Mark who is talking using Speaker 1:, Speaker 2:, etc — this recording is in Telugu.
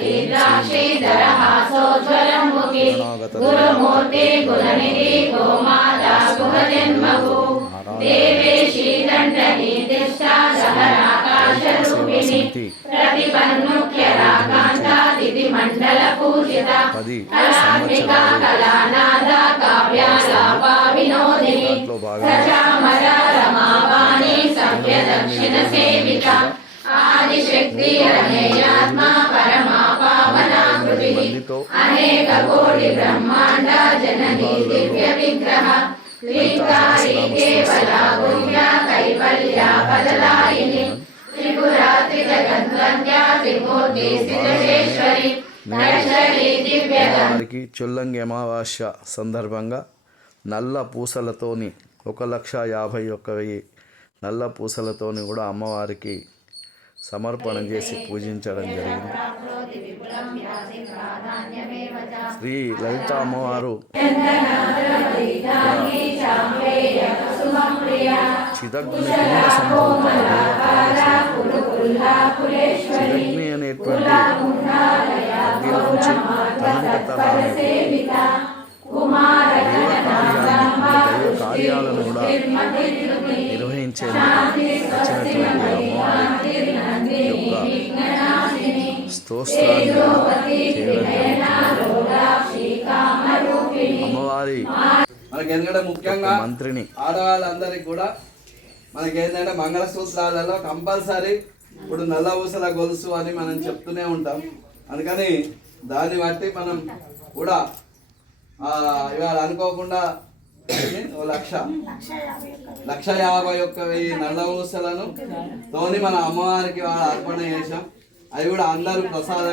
Speaker 1: తీర్థాక్షీధరహాసోజ్వలముఖి గురుమూర్తి గుణనిధి గోమాతా గుహజన్మభూ. దేవేశీ దండని దిష్టాదహరాకాశరూపిణి ప్రతిపన్ముఖ్య రాకాంతాదితి మండల పూజిత
Speaker 2: పది
Speaker 1: కళాత్మికా కళానాద కావ్యాలాపా వినోదిని
Speaker 2: దాంట్లో భాగంగా మందితో
Speaker 1: అనేక కోటి బ్రహ్మాండ జనని దివ్య విగ్రహ కేవల గుహ్య కైవల్య త్రిపురాత్రి జగద్వంద్య త్రిమూర్తి స్థితేశ్వరి
Speaker 2: వారికి చొల్లంగి అమావాస్య సందర్భంగా నల్ల పూసలతోని ఒక లక్ష యాభై ఒక్క వెయ్యి నల్ల పూసలతోని కూడా అమ్మవారికి సమర్పణ చేసి పూజించడం జరిగింది. శ్రీ లలిత అమ్మవారు చిదగ్ని కుండ చిదగ్ని అనేటువంటి అగ్నిలోంచి తనంత కార్యాలను కూడా నిర్వహించేందుకు వచ్చినటువంటి అమ్మవారి స్తోత్రాన్ని. అమ్మవారి
Speaker 3: మనకి ఎందుకంటే ముఖ్యంగా
Speaker 2: మంత్రిని.
Speaker 3: ఆడవాళ్ళందరికీ కూడా మనకి ఏంటంటే మంగళసూత్రాలలో కంపల్సరీ ఇప్పుడు నల్ల ఊసల గొలుసు అని మనం చెప్తూనే ఉంటాం. అందుకని దాన్ని బట్టి మనం కూడా ఆ, ఇవాళ అనుకోకుండా ఓ లక్ష లక్ష యాభై ఒక్క వెయ్యి నల్ల ఊసలను తోని మన అమ్మవారికి వాళ్ళ అర్పణ చేసాం అవి కూడా అందరూ ప్రసాదం.